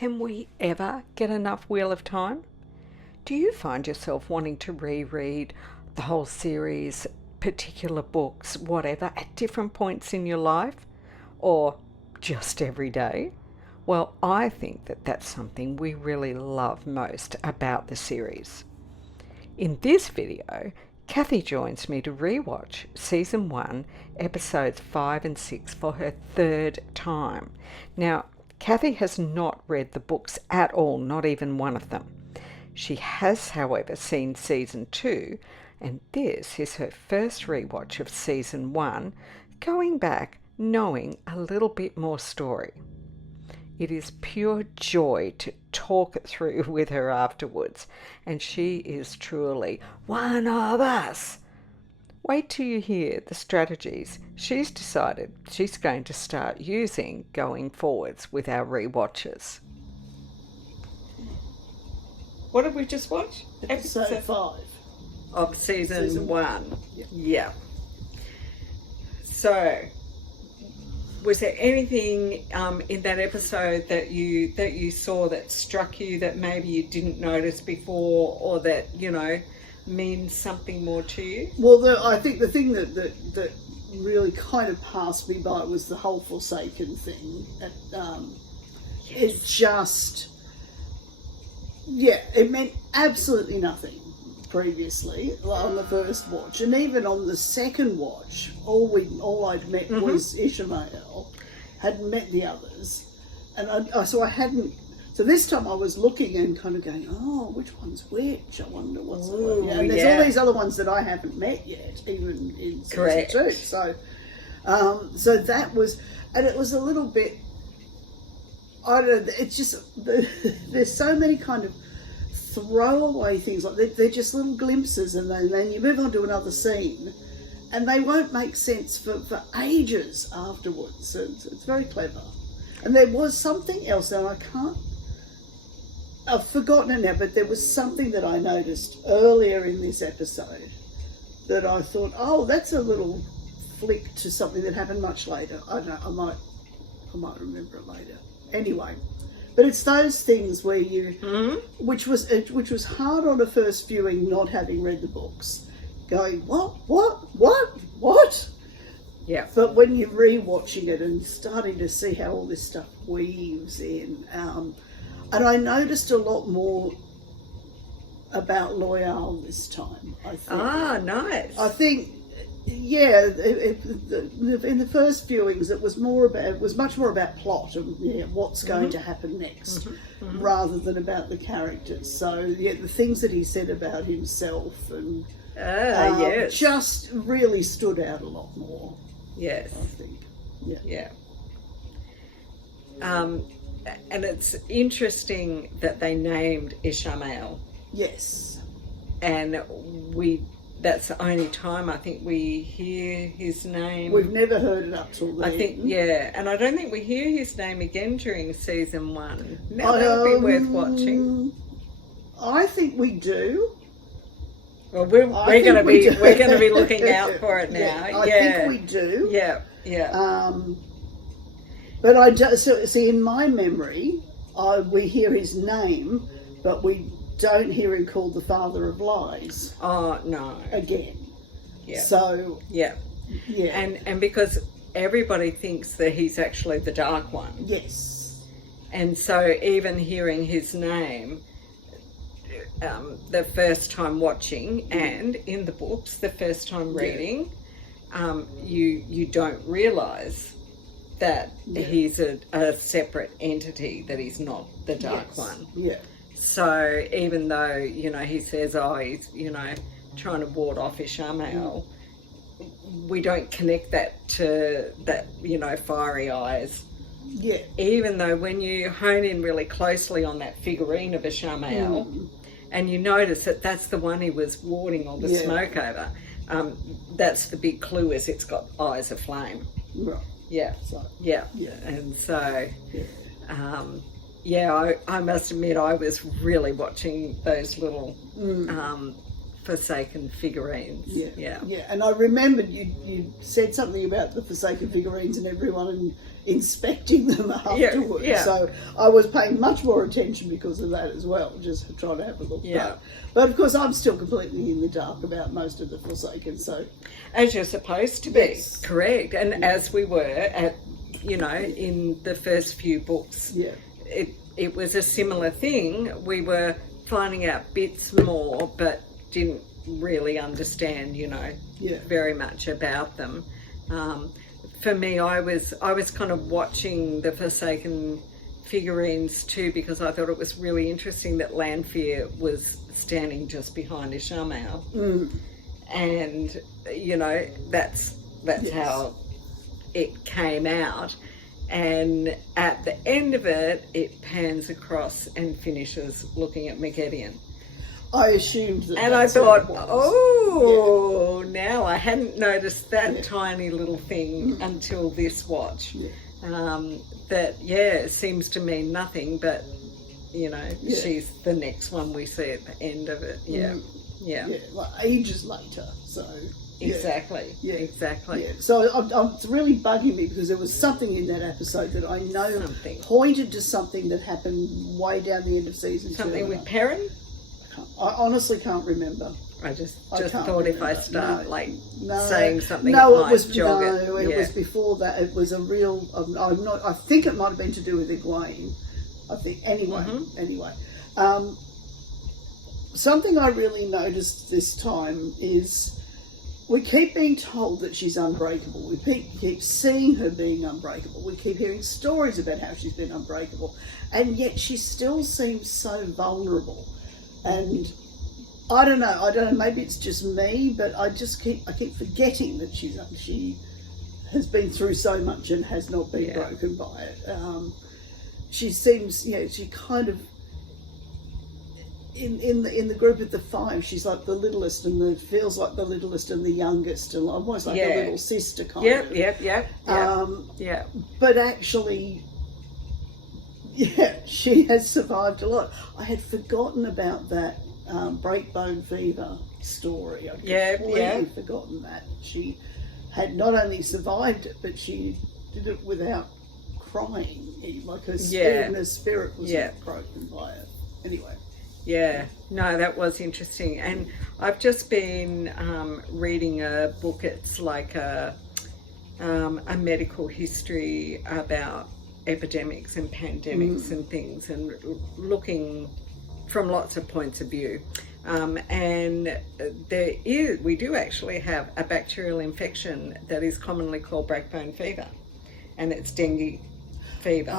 Can we ever get enough Wheel of Time? Do you find yourself wanting to reread the whole series, particular books, whatever, at different points in your life? Or just every day? Well, I think that that's something we really love most about the series. In this video, Kathy joins me to rewatch Season 1, Episodes 5 and 6 for her third time. Now, Kathy has not read the books at all, not even one of them. She has, however, seen Season 2, and this is her first rewatch of Season 1, going back knowing a little bit more story. It is pure joy to talk it through with her afterwards, and she is truly one of us. Wait till you hear the strategies she's decided she's going to start using going forwards with our rewatches. What did we just watch? Episode 5 of season 1. Yeah. Yeah. So, was there anything in that episode that you saw that struck you that maybe you didn't notice before, or that means something more to you? Well, I think the thing that really kind of passed me by was the whole Forsaken thing. It just, it meant absolutely nothing previously on the first watch, and even on the second watch, all I'd met was Ishamael. Hadn't met the others, and so I hadn't. So this time I was looking and kind of going, oh, which one's which? I wonder what's the one. Yeah, and there's all these other ones that I haven't met yet, even in season 2. So, so that was, and it was a little bit. I don't know. It's just there's so many kind of throwaway things, like they're just little glimpses, and then you move on to another scene, and they won't make sense for ages afterwards. So it's very clever. And there was something else, and I've forgotten it now, but there was something that I noticed earlier in this episode that I thought, oh, that's a little flick to something that happened much later. I don't know, I might remember it later. Anyway, but it's those things where you, which was hard on a first viewing, not having read the books, going, what? Yeah. But when you're rewatching it and starting to see how all this stuff weaves in, and I noticed a lot more about Loial this time, I think. Ah, nice. I think, in the first viewings, it was much more about plot and what's going to happen next, rather than about the characters. So the things that he said about himself and just really stood out a lot more. Yes, I think. Yeah. And it's interesting that they named Ishamael. Yes. And that's the only time I think we hear his name. We've never heard it up till then. I think, and I don't think we hear his name again during season 1. Now that'll be worth watching. I think we do. Well, we're going to be looking out for it now. I think we do. Yeah. But I so see, in my memory, we hear his name, but we don't hear him called the Father of Lies. Oh no! Again. Yeah. So. Yeah. And because everybody thinks that he's actually the Dark One. Yes. And so even hearing his name, the first time watching, and in the books the first time reading, you don't realise that he's a separate entity, that he's not the Dark One. Yeah. So even though, he says, he's, trying to ward off Ishamael, we don't connect that to that, fiery eyes. Yeah. Even though when you hone in really closely on that figurine of Ishamael, and you notice that that's the one he was warding all the smoke over, that's the big clue, is it's got eyes of flame. Right. Yeah. So, And so, I must admit I was really watching those little Forsaken figurines. Yeah. And I remembered you said something about the Forsaken figurines and everyone inspecting them afterwards. Yeah. So I was paying much more attention because of that as well, just trying to have a look. Yeah. But of course, I'm still completely in the dark about most of the Forsaken. So as you're supposed to be, yes. Correct. And as we were at, in the first few books, it was a similar thing. We were finding out bits more, but didn't really understand, very much about them. For me, I was kind of watching the Forsaken figurines too, because I thought it was really interesting that Lanfear was standing just behind Ishamael, and that's how it came out. And at the end of it, it pans across and finishes looking at Megiddian. I assumed that. And I thought, now I hadn't noticed that tiny little thing until this watch. It seems to mean nothing, but she's the next one we see at the end of it. Like ages later. So exactly. So it's really bugging me because there was something in that episode that I know pointed to something that happened way down the end of season 2. Something with Perrin? I honestly can't remember. I just thought if I start saying something, it was before that. It was a real. I think it might have been to do with Egwene. I think anyway. Something I really noticed this time is we keep being told that she's unbreakable. We keep seeing her being unbreakable. We keep hearing stories about how she's been unbreakable, and yet she still seems so vulnerable. And I don't know, maybe it's just me, but I keep forgetting that she has been through so much and has not been broken by it. She seems, she kind of, in the group of the 5, she's like the littlest and feels like the littlest and the youngest, and almost like a little sister kind of. Yeah. But actually, she has survived a lot. I had forgotten about that breakbone fever story. I'd completely forgotten that. She had not only survived it, but she did it without crying. Like her spirit was not broken by it. Anyway. Yeah, no, that was interesting. And I've just been reading a book. It's like a medical history about epidemics and pandemics and things, and looking from lots of points of view. And we do actually have a bacterial infection that is commonly called breakbone fever, and it's dengue fever.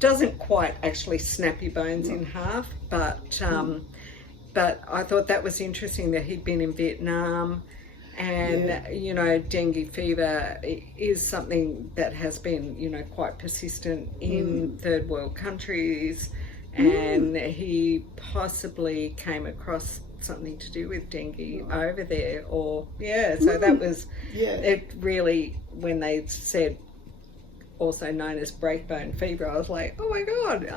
Doesn't quite actually snap your bones in half, but I thought that was interesting that he'd been in Vietnam. And, dengue fever is something that has been, quite persistent in third world countries. And he possibly came across something to do with dengue over there. So that was, it really, when they said also known as breakbone fever, I was like, oh my God,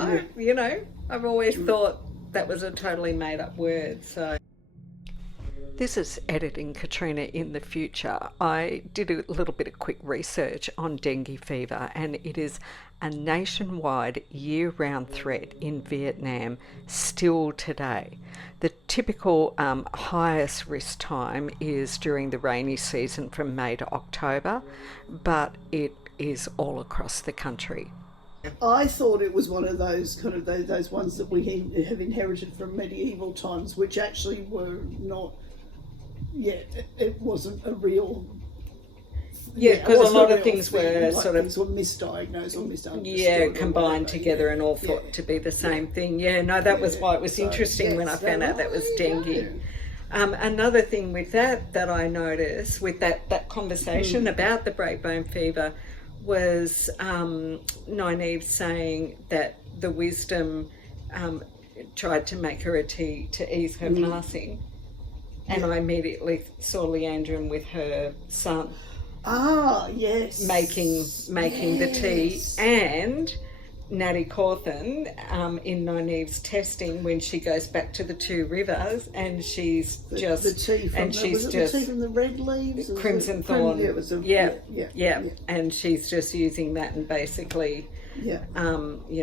I've always thought that was a totally made up word. So. This is editing Katrina in the future. I did a little bit of quick research on dengue fever, and it is a nationwide year-round threat in Vietnam still today. The typical highest risk time is during the rainy season from May to October, but it is all across the country. I thought it was one of those kind of those ones that we have inherited from medieval times, which actually were not. It wasn't a real. Because a lot of things were sort of misdiagnosed or misunderstood. Combined together and all thought to be the same thing. That was why it was interesting when I found out that was dengue. Another thing with that I noticed with that conversation about the breakbone fever was Nynaeve saying that the wisdom tried to make her a tea to ease her passing. And I immediately saw Leandrin with her son. Ah, yes. Making the tea, and Natty Cawthon in Nynaeve's testing when she goes back to the Two Rivers and she's the tea from and she's the just tea from the red leaves, Crimson Thorn. Yeah, it was yeah, and she's just using that and basically, you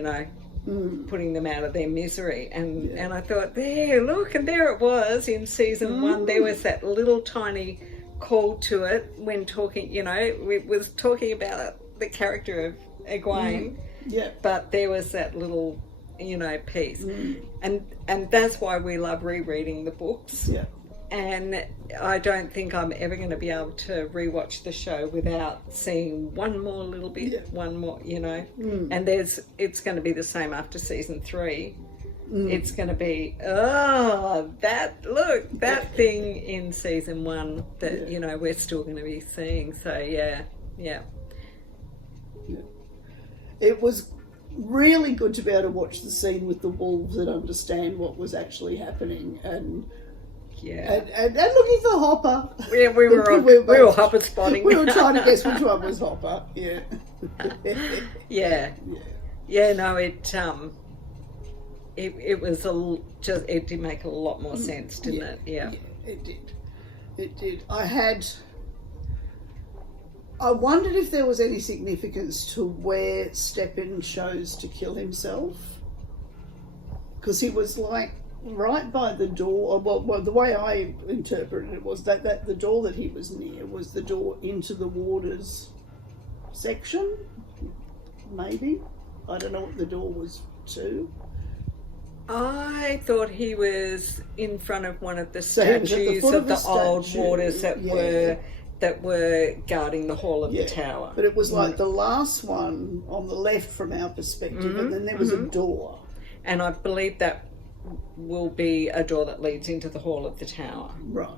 know, putting them out of their misery. And I thought, there, look, and there it was in season 1. There was that little tiny call to it when talking, you know, we was talking about the character of Egwene. Yeah. But there was that little, you know, piece. And that's why we love rereading the books. Yeah. And I don't think I'm ever going to be able to rewatch the show without seeing one more little bit, one more, you know. And it's going to be the same after season 3. It's going to be, that thing in season 1 that, you know, we're still going to be seeing. So, yeah. It was really good to be able to watch the scene with the wolves and understand what was actually happening and looking for Hopper. Yeah, we were Hopper spotting. We were trying to guess which one was Hopper. Yeah. Yeah. No, it was it did make a lot more sense, didn't it? Yeah, it did. I wondered if there was any significance to where Stepan chose to kill himself, because he was like right by the door. Well, the way I interpreted it was that the door that he was near was the door into the warders section. Maybe, I don't know what the door was to. I thought he was in front of one of the statues of the old warders that were guarding the hall of the tower. But it was like the last one on the left from our perspective, and then there was a door. And I believe that will be a door that leads into the hall of the tower. Right.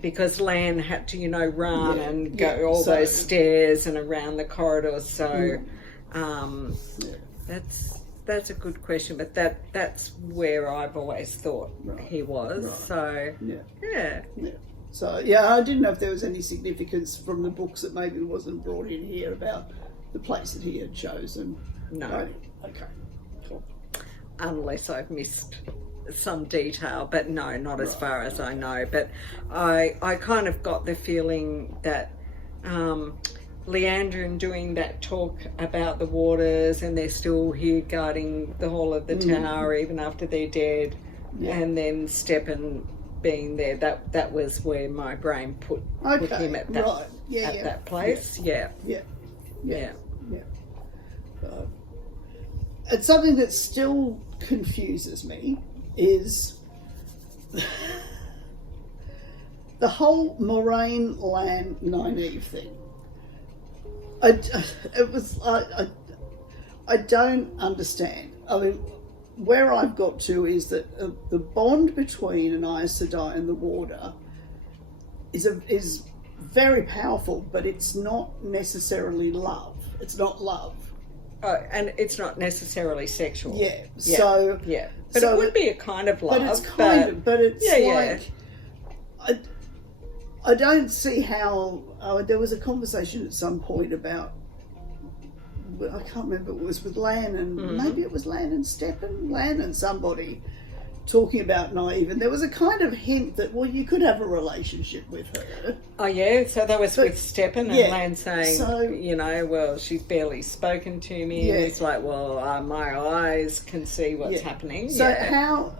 Because Lan had to, you know, run and go all those stairs and around the corridors. So that's a good question, but that's where I've always thought he was. Right. So yeah. So, I didn't know if there was any significance from the books that maybe wasn't brought in here about the place that he had chosen. No. Okay, cool. Unless I've missed some detail, but no, not as far as I know. But I kind of got the feeling that Leandrin doing that talk about the warders and they're still here guarding the hall of the tower even after they're dead, and then Stepan being there, that was where my brain put him at that that place. Yeah. And something that still confuses me is the whole Moraine Lan Nynaeve thing. I don't understand. I mean, where I've got to is that the bond between an Aes Sedai and the Warder is very powerful, but it's not necessarily love. It's not love. Oh, and it's not necessarily sexual. Yeah. So but it would be a kind of love. But it's but it's I don't see how. There was a conversation at some point about, I can't remember, it was with Lan and maybe it was Lan and Stepan, Lan and somebody talking about Nynaeve, and there was a kind of hint that, well, you could have a relationship with her. Oh yeah, so that was with Stepan and Lan saying, you know, well, she's barely spoken to me, and it's like, well, my eyes can see what's happening. So how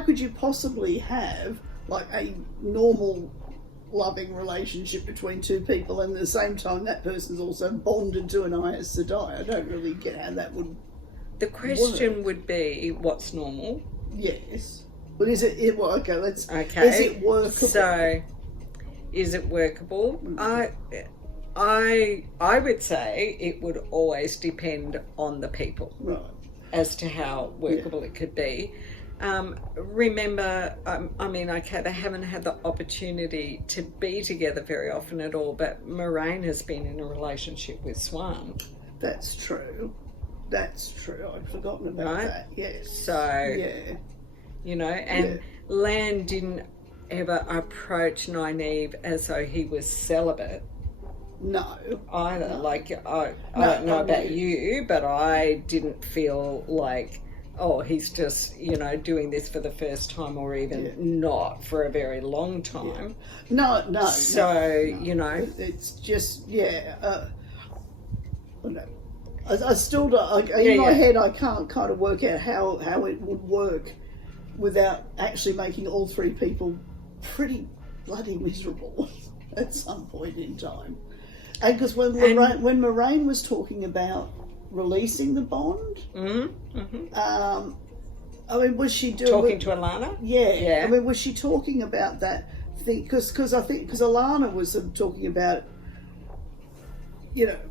could you possibly have like a normal loving relationship between two people, and at the same time that person's also bonded to an Aes Sedai? I don't really get how that would. The question would be, what's normal? Yes, but is it? Okay, let's. Okay. Is it workable? So, is it workable? I would say it would always depend on the people, right, as to how workable it could be. Remember, I mean, okay, they haven't had the opportunity to be together very often at all, but Moraine has been in a relationship with Swan. That's true. I'd forgotten about that. Yes. So, you know, and Lan didn't ever approach Nynaeve as though he was celibate. No. either. No. Like, I No, don't know I about mean- you, but I didn't feel like, oh, he's just, doing this for the first time or even Yeah. not for a very long time. No. So, no. It's just, I still don't, in my head I can't kind of work out how it would work without actually making all three people pretty bloody miserable at some point in time. And because when Moraine was talking about releasing the bond, I mean, was she doing talking to Alana? Yeah. I mean, was she talking about that thing? Because Alana was talking about,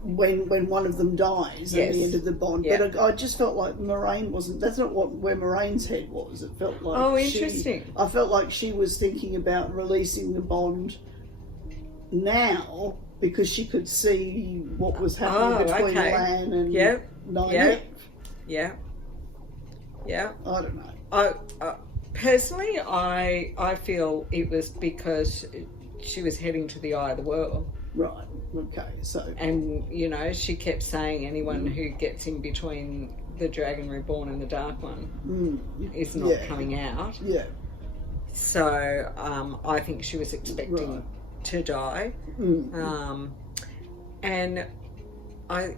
when one of them dies at the end of the bond. Yeah. But I just felt like Moraine wasn't. That's not where Moraine's head was. It felt like. Oh, interesting. I felt like she was thinking about releasing the bond now because she could see what was happening between Lan and Nynaeve. Yeah. I don't know. Personally, I feel it was because she was heading to the eye of the world. Right. Okay. So. And she kept saying anyone who gets in between the Dragon Reborn and the Dark One is not coming out. Yeah. So I think she was expecting to die. And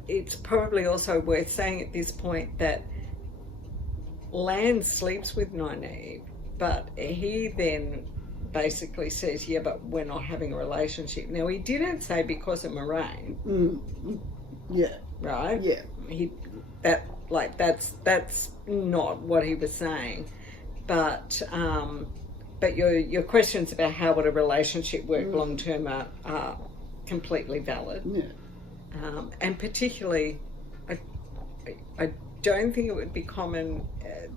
it's probably also worth saying at this point that Lan sleeps with Nynaeve, but he then basically says, but we're not having a relationship. Now, he didn't say because of Moraine. Yeah. Right? Yeah. That's not what he was saying. But your questions about how would a relationship work long term are completely valid. Yeah. And particularly, I don't think it would be common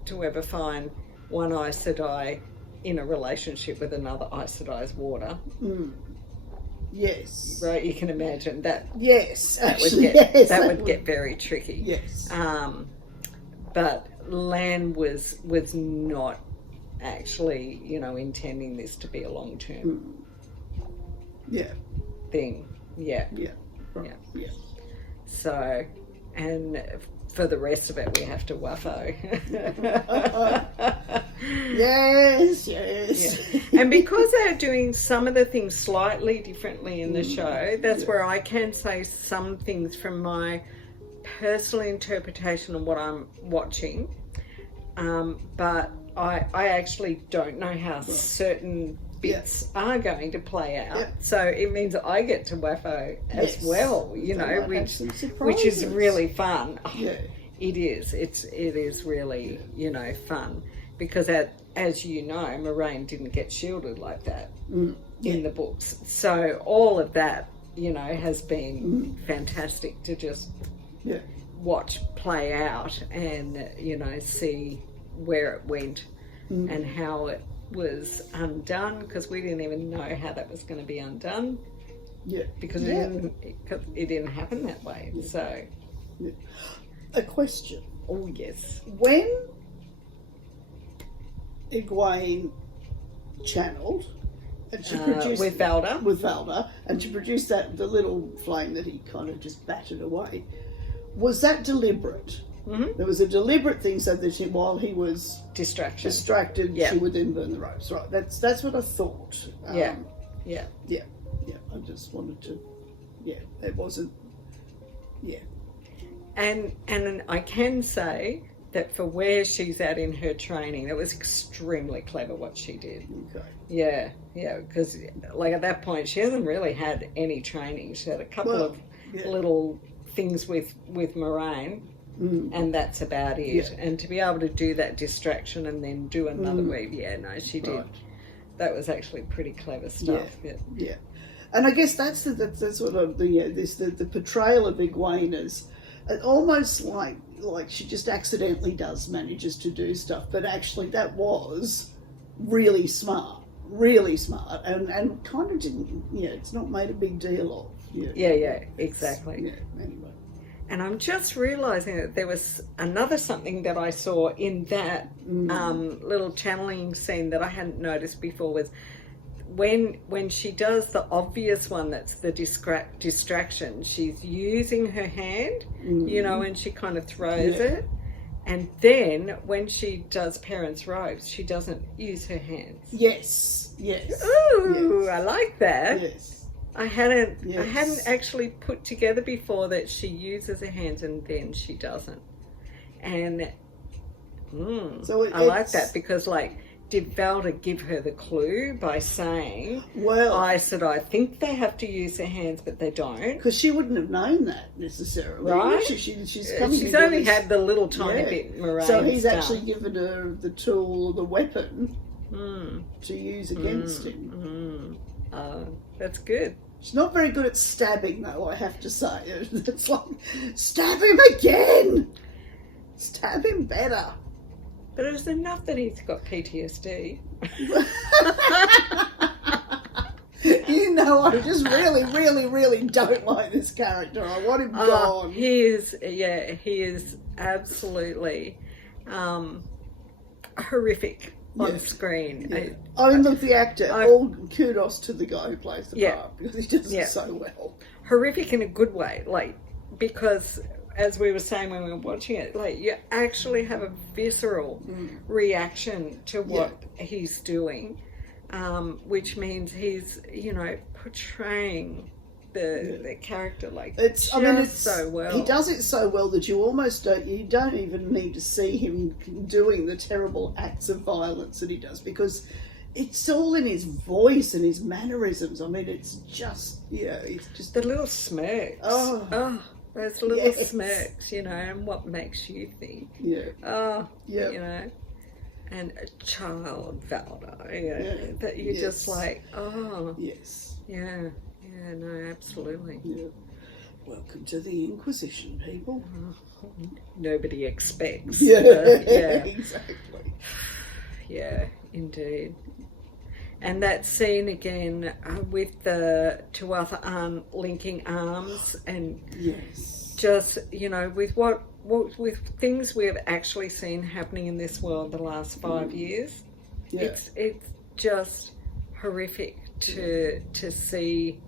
to ever find one Aes Sedai in a relationship with another Aes Sedai's water. Yes. Right, you can imagine that. Yes, That would get very tricky. Yes. But Lan was not actually, intending this to be a long-term thing. Yeah. Yeah. Right. Yeah. So, and for the rest of it, we have to waffo. Yes. Yeah. And because they're doing some of the things slightly differently in the show, that's where I can say some things from my personal interpretation of what I'm watching. But I actually don't know how certain bits are going to play out. Yeah. So it means I get to waffo as well, which is really fun. Yeah. It is. It is really, fun because as you know, Moraine didn't get shielded like that in the books. So all of that, has been fantastic to just watch play out and, see were it went and how it was undone, because we didn't even know how that was going to be undone. Yeah. Because it didn't happen that way. So. Yeah. A question. Oh, yes. When Egwene channeled and she produced with Valda, and she produced the little flame that he kind of just battered away, was that deliberate? There was a deliberate thing so that while he was distracted, she would then burn the ropes. Right, that's what I thought. Yeah. I just wanted to. Yeah, it wasn't. Yeah. And I can say that for where she's at in her training, it was extremely clever what she did. Okay. Yeah, because at that point she hasn't really had any training. She had a couple of little things with Moraine. And that's about it. Yeah. And to be able to do that distraction and then do another weave, she did. That was actually pretty clever stuff. Yeah. And I guess that's sort of the portrayal of Egwene as almost like she just accidentally manages to do stuff, but actually that was really smart, and kind of didn't. It's not made a big deal of. Yeah, exactly. Yeah. Anyway. And I'm just realising that there was another something that I saw in that little channeling scene that I hadn't noticed before was when she does the obvious one, that's the distraction, she's using her hand, you know, and she kind of throws it. And then when she does Parents' Robes, she doesn't use her hands. Yes, yes. Ooh, yes. I like that. Yes. I hadn't actually put together before that she uses her hands and then she doesn't. And So I like that, because like, did Valda give her the clue by saying, well, I think they have to use their hands, but they don't? because she wouldn't have known that necessarily. Right? She's coming. She's only had the little tiny bit Moraine So he's stuff. actually given her the tool, the weapon, to use against him. That's good. She's not very good at stabbing, though, I have to say. It's like, stab him again! Stab him better. But it was enough that he's got PTSD. You know, I just really, really, really don't like this character. I want him gone. He is absolutely horrific on screen. Yeah. I mean, look, the actor, all kudos to the guy who plays the part, because he does it so well. Horrific in a good way, like, because as we were saying when we were watching it, like, you actually have a visceral reaction to what he's doing, which means he's, you know, portraying the character like it's so well. He does it so well that you almost don't even need to see him doing the terrible acts of violence that he does, because it's all in his voice and his mannerisms. I mean, it's just it's just the little smirks. Those little smirks, you know, and what makes you think. You know, and a child Valda, that you're just like, no, absolutely. Yeah. Welcome to the Inquisition, people. Nobody expects. Exactly. Yeah, indeed. And that scene again with the Tuatha linking arms, and just, you know, with what with things we have actually seen happening in this world the last 5 years, it's just horrific to see.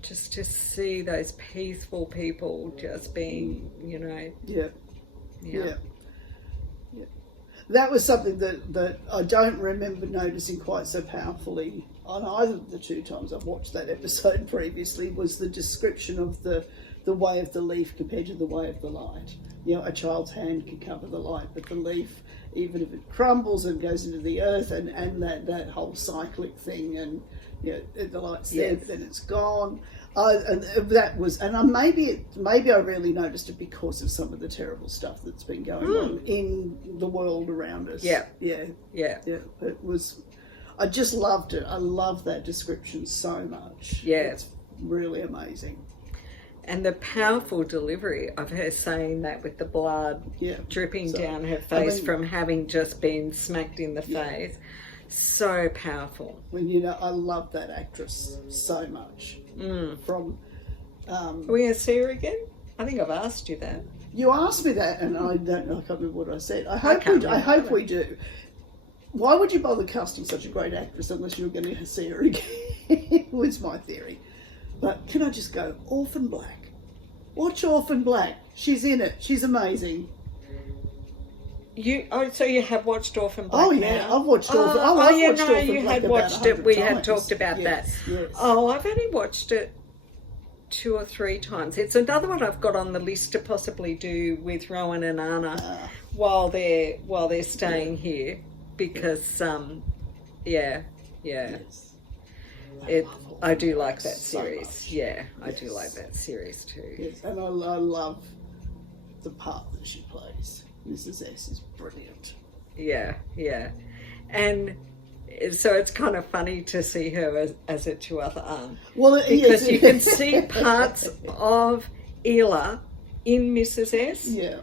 Just to see those peaceful people just being, you know. Yeah. That was something that I don't remember noticing quite so powerfully on either of the two times I've watched that episode previously, was the description of the way of the leaf compared to the way of the light. You know, a child's hand can cover the light, but the leaf, even if it crumbles and goes into the earth, and that whole cyclic thing, and you know, the light's there, but then it's gone. And that was, and maybe I really noticed it because of some of the terrible stuff that's been going on in the world around us. Yeah. It was. I just loved it. I love that description so much. Yeah, it's really amazing. And the powerful delivery of her saying that with the blood dripping down her face from having just been smacked in the face. So powerful. When I love that actress so much. From, are we going to see her again? I think I've asked you that. You asked me that, and I don't know. I can't remember what I said. I hope we do. Why would you bother casting such a great actress unless you're going to see her again? Was my theory. But can I just go Orphan Black? Watch Orphan Black. She's in it. She's amazing. So you have watched Orphan Black? Oh yeah, now? I've watched Orphan. I've watched Orphan you Black had watched it. We had talked about that. Yes. Oh, I've only watched it 2 or 3 times. It's another one I've got on the list to possibly do with Rowan and Anna while they're staying here, because Yes. I do like that series. So I do like that series too. Yes, and I love the part that she plays. Mrs. S is brilliant. Yeah. And so it's kind of funny to see her as a Tuatha. Well, because you can see parts of Ela in Mrs. S. Yeah.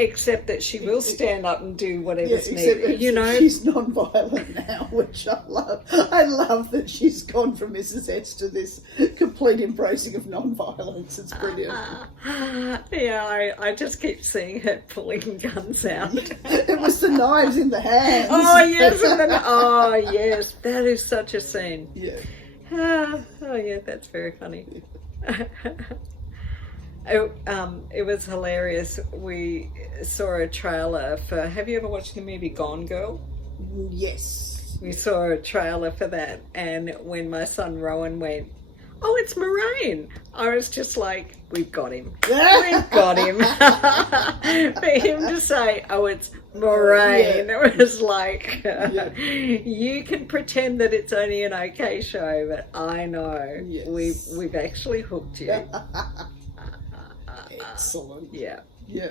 Except that she will stand up and do whatever's except needed. You know, she's non-violent now, which I love. I love that she's gone from Mrs. X to this complete embracing of non-violence. It's brilliant. Yeah, I just keep seeing her pulling guns out. It was the knives in the hands. Oh yes, oh yes, that is such a scene. Yeah. Oh yeah, that's very funny. It was hilarious. We saw a trailer for. Have you ever watched the movie Gone Girl? Yes. We saw a trailer for that, and when my son Rowan went, "Oh, it's Moraine," I was just like, "We've got him. We've got him." For him to say, "Oh, it's Moraine," it was like, you can pretend that it's only an okay show, but I know we've actually hooked you. Excellent. Yeah. Yeah.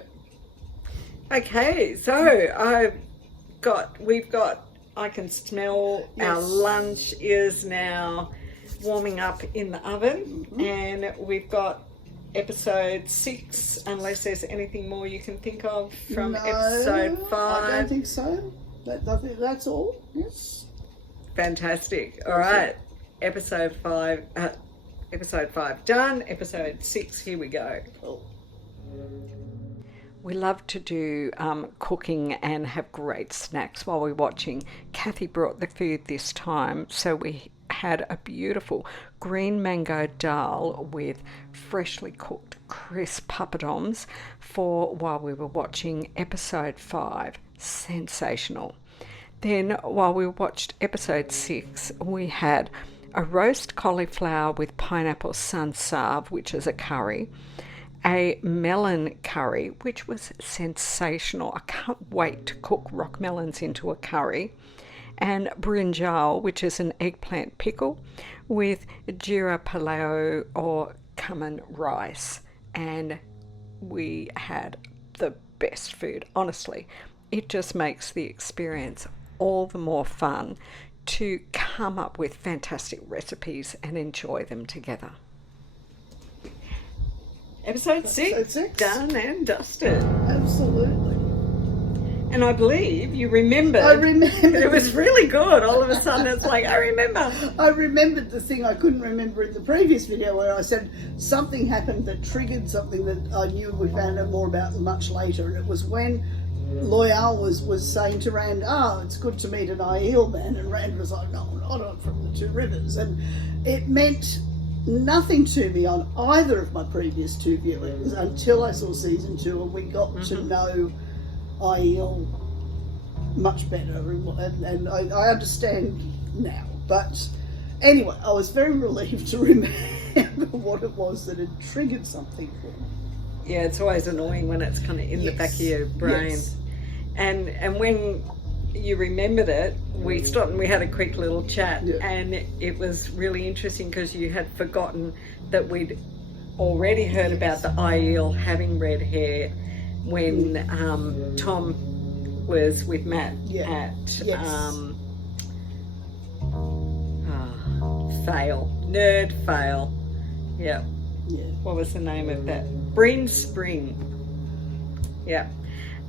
Okay, so we've got, I can smell our lunch is now warming up in the oven, and we've got episode 6, unless there's anything more you can think of from episode 5. I don't think so. I think that's all. Yes. Fantastic. All right. Episode 5 done. Episode 6, here we go. Cool. We love to do cooking and have great snacks while we're watching. Kathy brought the food this time, so we had a beautiful green mango dal with freshly cooked crisp papadums for while we were watching episode 5. Sensational. Then while we watched episode 6, we had a roast cauliflower with pineapple sansarve, which is a curry, a melon curry, which was sensational. I can't wait to cook rock melons into a curry, and brinjal, which is an eggplant pickle with jira paleo or cumin rice. And we had the best food, honestly. It just makes the experience all the more fun to come up with fantastic recipes and enjoy them together. Episode 6, done and dusted. Absolutely. And I believe you remembered. I remember. It was really good. All of a sudden it's like, I remember. I remembered the thing I couldn't remember in the previous video where I said something happened that triggered something that I knew we found out more about much later. And it was when Loyal was saying to Rand, it's good to meet an Aiel man. And Rand was like, no, not from the Two Rivers. And it meant nothing to me on either of my previous 2 viewings until I saw season 2 and we got to know Aiel much better, and I understand now. But anyway, I was very relieved to remember what it was that had triggered something for me. Yeah, it's always annoying when it's kind of in the back of your brain. Yes. And when you remembered it, we stopped and we had a quick little chat, and it was really interesting because you had forgotten that we'd already heard about the Aiel having red hair when Tom was with Matt at Nerd Fail. Yeah. What was the name of that? Breen Spring. Yeah.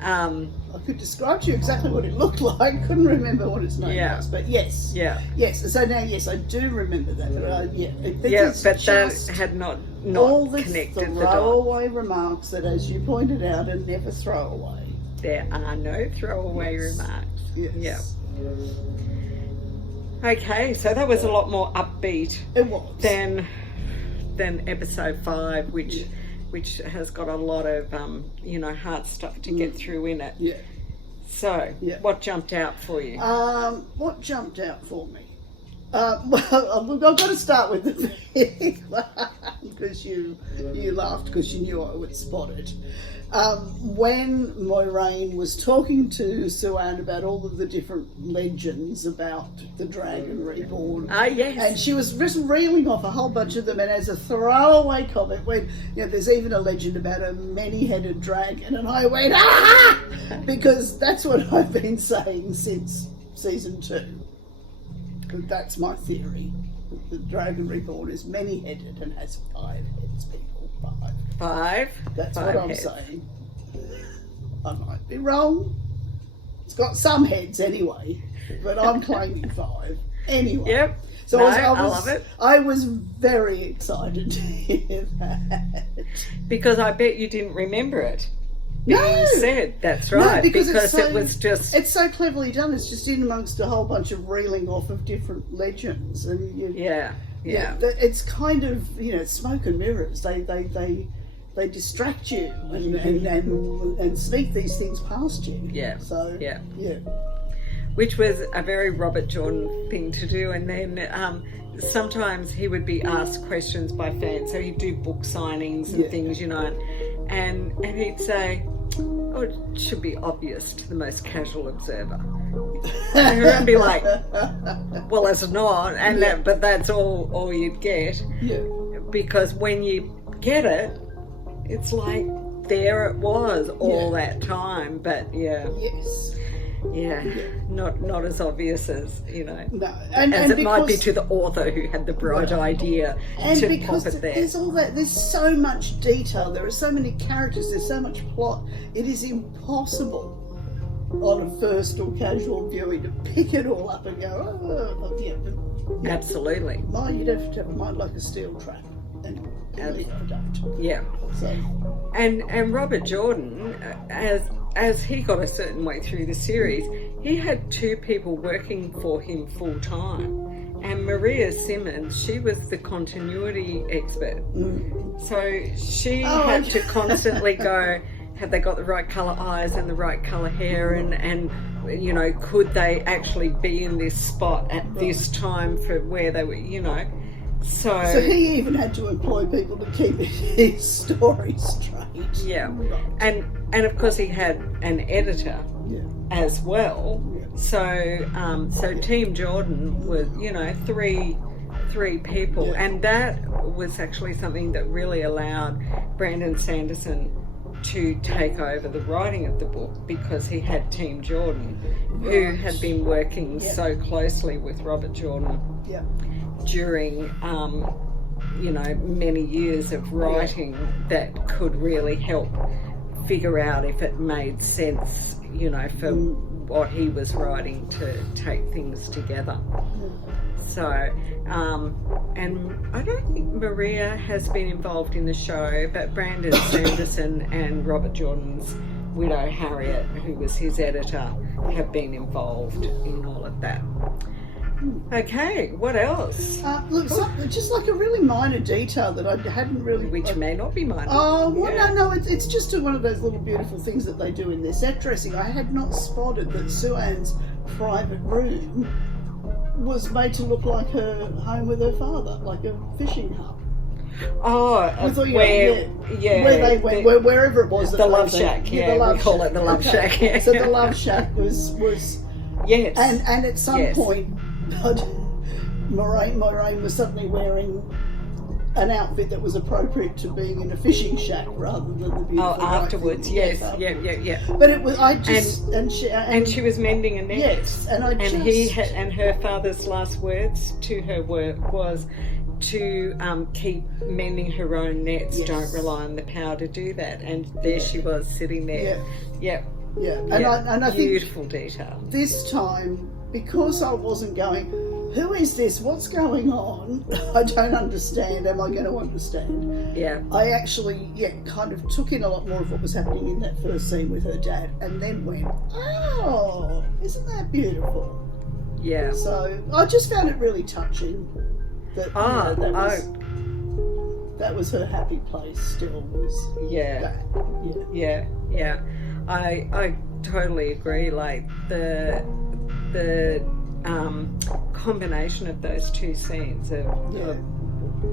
I could describe to you exactly what it looked like. Couldn't remember what its name was, but yes. So now, I do remember that. But that had not all the connected the throwaway remarks that, as you pointed out, are never throwaway. There are no throwaway remarks. Yes. Yeah. Okay, so that was a lot more upbeat. It was. Than episode 5, which has got a lot of hard stuff to get through in it. Yeah. So, what jumped out for you? What jumped out for me? Well, I've got to start with the thing because you laughed because you knew I would spot it. When Moiraine was talking to Suan about all of the different legends about the Dragon Reborn, and she was just reeling off a whole bunch of them, and as a throwaway comment, when there's even a legend about a many-headed dragon, and I went because that's what I've been saying since season 2. That's my theory. The Dragon Reborn is many-headed and has 5 heads, people. 5. That's what I'm saying. I might be wrong. It's got some heads anyway, but I'm claiming 5. Anyway. Yep. So No, I love it. I was very excited to hear that. Because I bet you didn't remember it No. being said. That's No, right. because because it's it was just... It's so cleverly done. It's just in amongst a whole bunch of reeling off of different legends. And Yeah. it's kind of, it's smoke and mirrors. They distract you and sneak these things past you. Yeah. So, Yeah. yeah. Which was a very Robert Jordan thing to do. And then sometimes he would be asked questions by fans. So he'd do book signings and things, and he'd say, oh, it should be obvious to the most casual observer. And everyone would be like, well, it's not. And but that's all you'd get. Yeah. Because when you get it, it's like there it was all that time. But Yes. not as obvious as No. as it might be to the author who had the bright idea And to because pop it there. there's all that, there's so much detail, there are so many characters, there's so much plot, it is impossible on a first or casual viewing to pick it all up and go, oh, yeah. Absolutely. You'd have to have a mind like a steel trap, and clearly I don't. Yeah. So, And Robert Jordan, as he got a certain way through the series, he had 2 people working for him full time. And Maria Simmons, she was the continuity expert. So she had to constantly go, have they got the right colour eyes and the right colour hair, and could they actually be in this spot at this time for where they were, So he even had to employ people to keep his story straight. Yeah. Right. And of course he had an editor as well. So Team Jordan was, 3 people, and that was actually something that really allowed Brandon Sanderson to take over the writing of the book, because he had Team Jordan, who had been working so closely with Robert Jordan during many years of writing that could really help figure out if it made sense, for what he was writing to take things together. So, and I don't think Maria has been involved in the show, but Brandon Sanderson and Robert Jordan's widow Harriet, who was his editor, have been involved in all of that. Okay, what else? Look, just like a really minor detail that I hadn't really... Which may not be minor. Oh, well, no, it's just one of those little beautiful things that they do in their set dressing. I had not spotted that Sue-Ann's private room was made to look like her home with her father, like a fishing hut. Oh, where they went, wherever it was. The Love Shack, we call it the Love Shack. Yeah. So the Love Shack was yes, and at some point, Moraine was suddenly wearing an outfit that was appropriate to being in a fishing shack rather than the beautiful afterwards. Yes, yeah. But it was and she was mending a net. Yes, and her father's last words to her was to keep mending her own nets. Yes. Don't rely on the power to do that. And there she was sitting there. Yeah. And I think beautiful detail. This time, because I wasn't going, who is this? What's going on? I don't understand. Am I going to understand? Yeah. I actually, kind of took in a lot more of what was happening in that first scene with her dad, and then went, oh, isn't that beautiful? Yeah. So I just found it really touching that that was her happy place still. Yeah. I totally agree. Like the combination of those 2 scenes of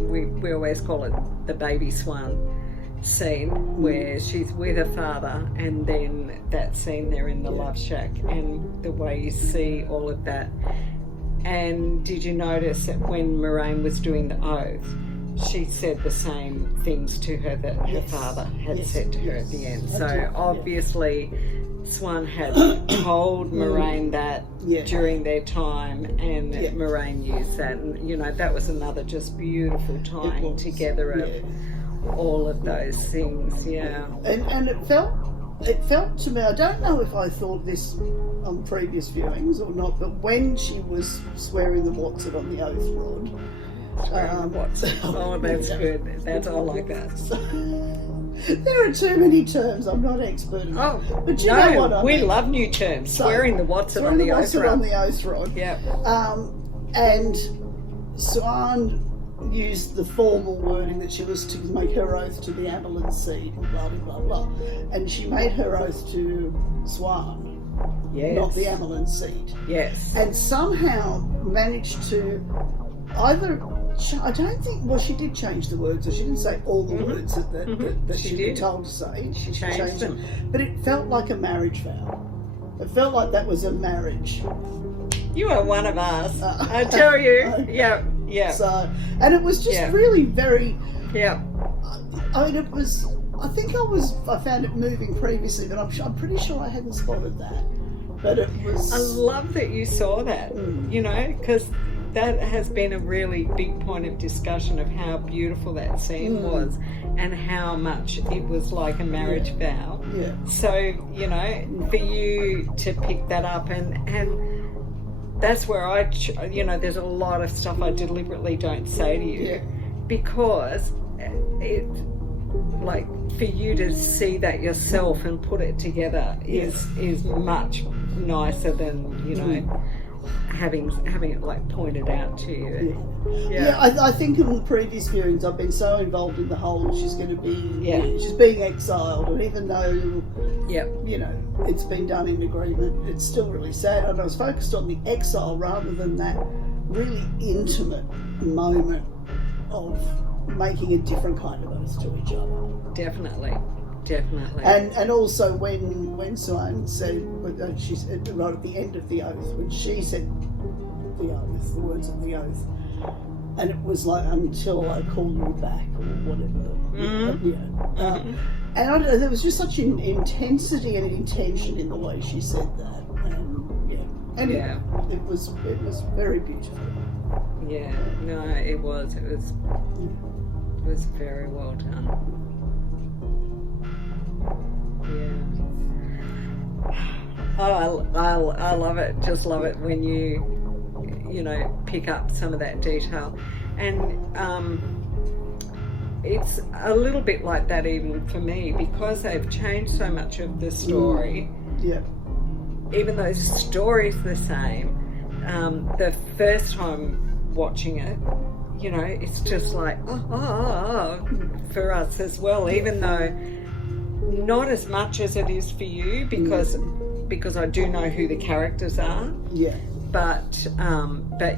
we always call it the baby swan scene, where she's with her father, and then that scene there in the Love Shack, and the way you see all of that. And did you notice that when Moraine was doing the oath, she said the same things to her that her father had said to her at the end? So obviously Swan had told Moraine that during their time, and Moraine used that, and that was another just beautiful tying together of all of those things. And it felt it felt to me, I don't know if I thought this on previous viewings or not, but when she was swearing the Watson on the oath rod. Oh, that's good. That's all like that. There are too many terms. I'm not expert in. Oh, but you know what I we mean. love new terms. Swearing the Watson on the oath rod. On the oath rod. Yeah. And Swan used the formal wording that she was to make her oath to the Amelin seed, blah, blah, blah, blah. And she made her oath to Swan, yes, not the Amelin seed. Yes. And somehow managed to either, I don't think, well, she did change the words, or she didn't say all the words that she'd been told to say. She changed them. But it felt like a marriage vow. It felt like that was a marriage. You are one of us. I tell you. Yeah. Yeah. So, and it was just really very. Yeah. I mean, it was. I think I found it moving previously, but I'm pretty sure I hadn't spotted that. But it was. I love that you saw that. You know, because that has been a really big point of discussion of how beautiful that scene was, and how much it was like a marriage vow. Yeah. So you know, for you to pick that up and. That's where there's a lot of stuff I deliberately don't say to you because it, like, for you to see that yourself and put it together is much nicer than, you know, having it like pointed out to you. I think in the previous viewings I've been so involved in the whole she's going to be she's being exiled, and even though you know it's been done in agreement, it's still really sad, and I was focused on the exile rather than that really intimate moment of making a different kind of oath to each other. Definitely. And also when Swan said, she said right at the end of the oath, when she said the oath, the words of the oath, and it was like, until I call you back, or whatever. And I don't know, there was just such an intensity and an intention in the way she said that, and it was very beautiful. Yeah, no, it was very well done. Yeah. Oh, I love it. Just love it when you know, pick up some of that detail, and it's a little bit like that even for me, because they've changed so much of the story. Yeah. Even though the story's the same, the first time watching it, you know, it's just like for us as well, even though not as much as it is for you, because I do know who the characters are. Yeah. But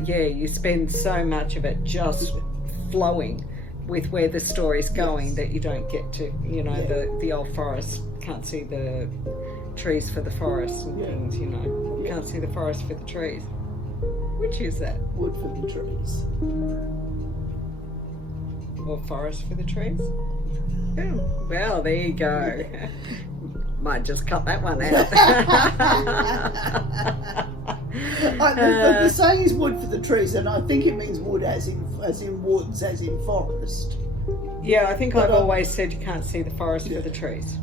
yeah, you spend so much of it just flowing with where the story's going that you don't get to, you know, the old forest, can't see the trees for the forest and things, you know. Can't see the forest for the trees. Which is that? Wood for the trees. Or forest for the trees? Oh, well, there you go. Might just cut that one out. The saying is wood for the trees, and I think it means wood as in woods, as in forest. Yeah, I think I've always said you can't see the forest for the trees.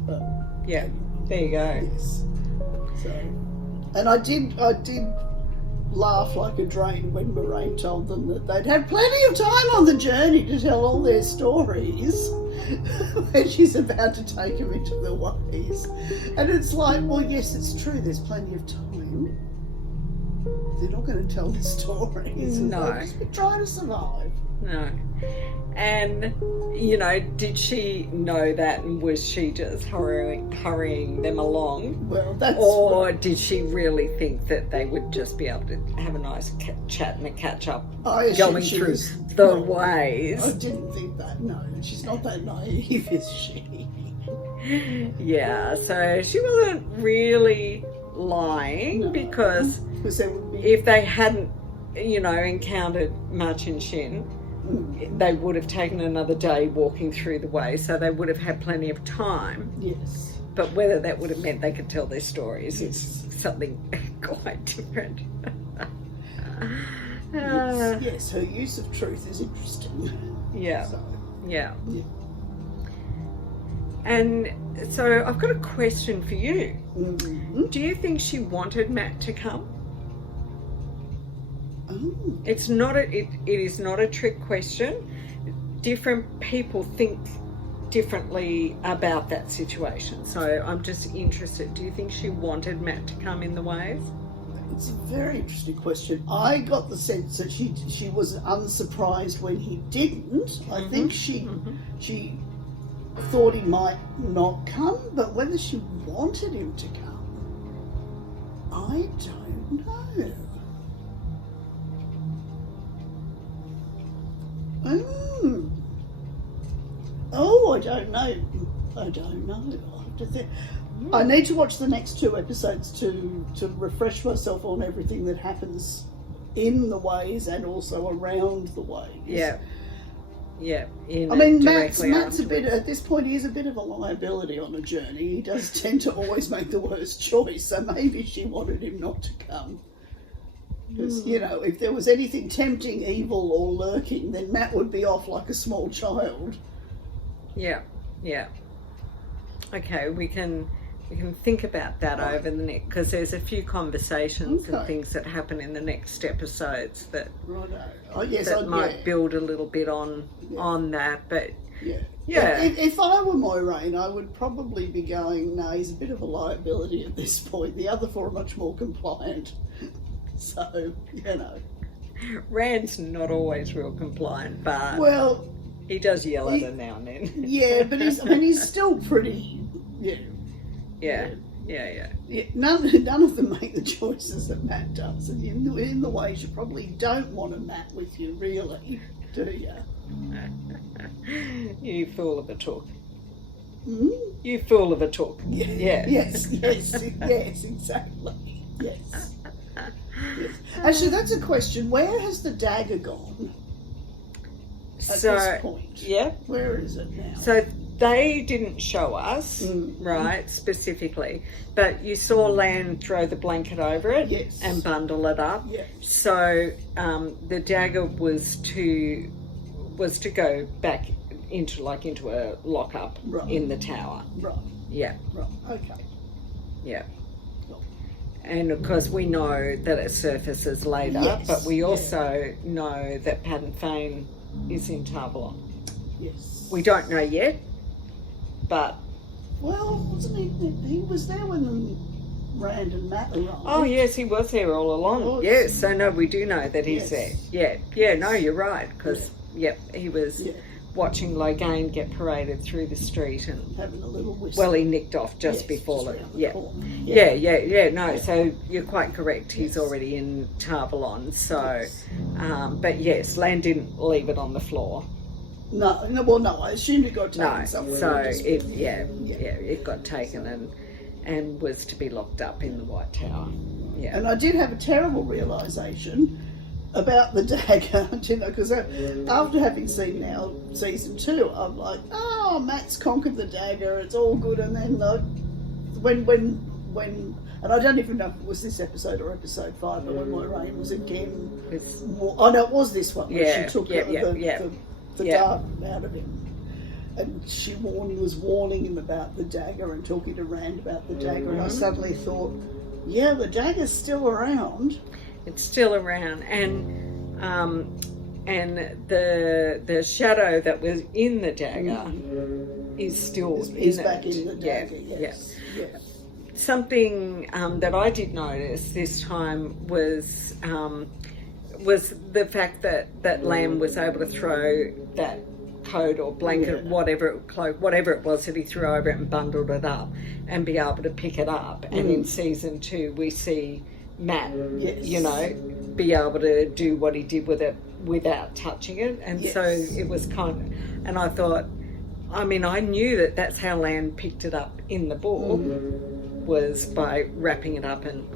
Yeah, there you go. Yes. So, and I did laugh like a drain when Moraine told them that they'd had plenty of time on the journey to tell all their stories. When she's about to take them into the ways. And it's like, well, yes, it's true, there's plenty of time. They're not going to tell the stories. No. They'll just be trying to survive. No. And, you know, did she know that, and was she just hurrying them along? Well, that's... Or did she really think that they would just be able to have a nice chat and a catch-up going through the ways? I didn't think that, no. She's not that naive, is she? Yeah, so she wasn't really lying, because if they hadn't, you know, encountered Martin Shin, they would have taken another day walking through the way, so they would have had plenty of time. Yes. But whether that would have meant they could tell their stories is something quite different. Yes, her use of truth is interesting. Yeah. So, yeah. And so I've got a question for you. Mm-hmm. Do you think she wanted Matt to come? Oh. It's not it is not a trick question. Different people think differently about that situation. So I'm just interested. Do you think she wanted Matt to come in the waves? It's a very interesting question. I got the sense that she was unsurprised when he didn't. I think she thought he might not come, but whether she wanted him to come, I don't know. Oh, I don't know. I don't know. I'll have to think. I need to watch the next 2 episodes to refresh myself on everything that happens in the ways and also around the ways. Yeah. Yeah. I mean, Matt's a bit, at this point, he's a bit of a liability on a journey. He does tend to always make the worst choice, so maybe she wanted him not to come. Because, you know, if there was anything tempting, evil, or lurking, then Matt would be off like a small child. Yeah, yeah. Okay, we can think about that over the next, because there's a few conversations and things that happen in the next episodes that might build a little bit on that. But yeah. If I were Moiraine, I would probably be going, no, he's a bit of a liability at this point. The other 4 are much more compliant. So, you know. Rand's not always real compliant, but he does yell at her now and then. Yeah, but he's still pretty. Yeah. None of them make the choices that Matt does, and in the ways you probably don't want a Matt with you, really, do you? You fool of a talk. Mm? You fool of a talk. Yeah. Yes, exactly. Yes. Actually, that's a question. Where has the dagger gone at this point? Yeah. Where is it now? So they didn't show us, right, specifically, but you saw Lan throw the blanket over it and bundle it up. Yes. So the dagger was to go back into a lockup in the tower. Right. Yeah. Right. Okay. Yeah. And of course we know that it surfaces later, but we also know that Padan Fain is in Tarvalon. Yes. We don't know yet, but... Well, wasn't he? He was there when Rand and Matt arrived. Oh yes, he was there all along. Yes, so no, we do know that he's there. Yeah, no, you're right, because, he was... watching Logain get paraded through the street and having a little whistle. Well, he nicked off just before it. No, so you're quite correct. He's already in Tarvalon. So, but yes, Lan didn't leave it on the floor. No. I assumed it got taken somewhere. So it got taken and was to be locked up in the White Tower. Yeah. And I did have a terrible realisation about the dagger, because after having seen now season 2, I'm like, oh, Matt's conquered the dagger, it's all good, and then when and I don't even know if it was this episode or episode 5, but when Moiraine was again, it was this one where she took the dart out of him, and she was warning him about the dagger and talking to Rand about the dagger, and I suddenly thought, the dagger's still around. It's still around, and the shadow that was in the dagger is still back in the dagger. Yes. Something that I did notice this time was the fact that Lamb was able to throw that coat or blanket, whatever it was that he threw over it and bundled it up, and be able to pick it up. And in season 2, we see Matt, be able to do what he did with it without touching it, and so it was and I thought, I knew that's how Lan picked it up in the book, was by wrapping it up and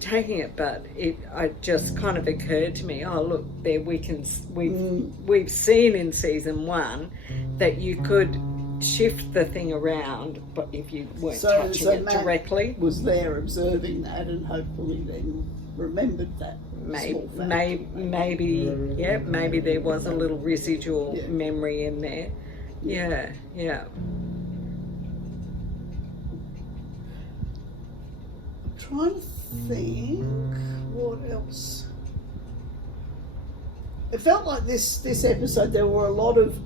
taking it, but it just kind of occurred to me, oh look, there we've seen in season 1 that you could shift the thing around, but if you weren't touching it Matt directly, was there observing that and hopefully then remembered that. Maybe there was a little residual memory in there. Yeah. trying to think what else. It felt like this episode there were a lot of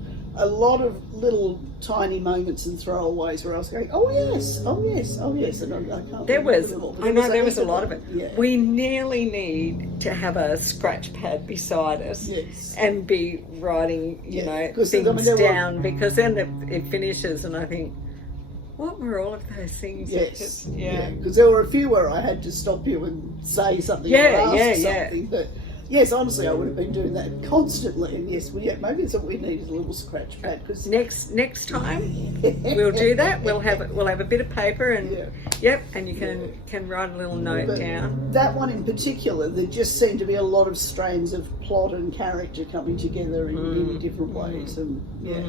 little tiny moments and throwaways where I was going, oh yes, and I can't. There was, remember them all, I know there was a lot of them. it. Yeah. We nearly need to have a scratch pad beside us Yes. and be writing, you Yeah, know, 'cause, things I mean, there were- down, because then it finishes and I think, what were all of those things? that Yes. just- Yeah. Because there were a few where I had to stop you and say something or Yeah, ask yeah. something. But yes, honestly, I would have been doing that constantly. And yes, maybe it's what we need is a little scratch pad. Because Next time we'll do that. We'll have a bit of paper and Yeah. yep, and you can write a little note But down. that one in particular, there just seemed to be a lot of strands of plot and character coming together in different ways, and yeah.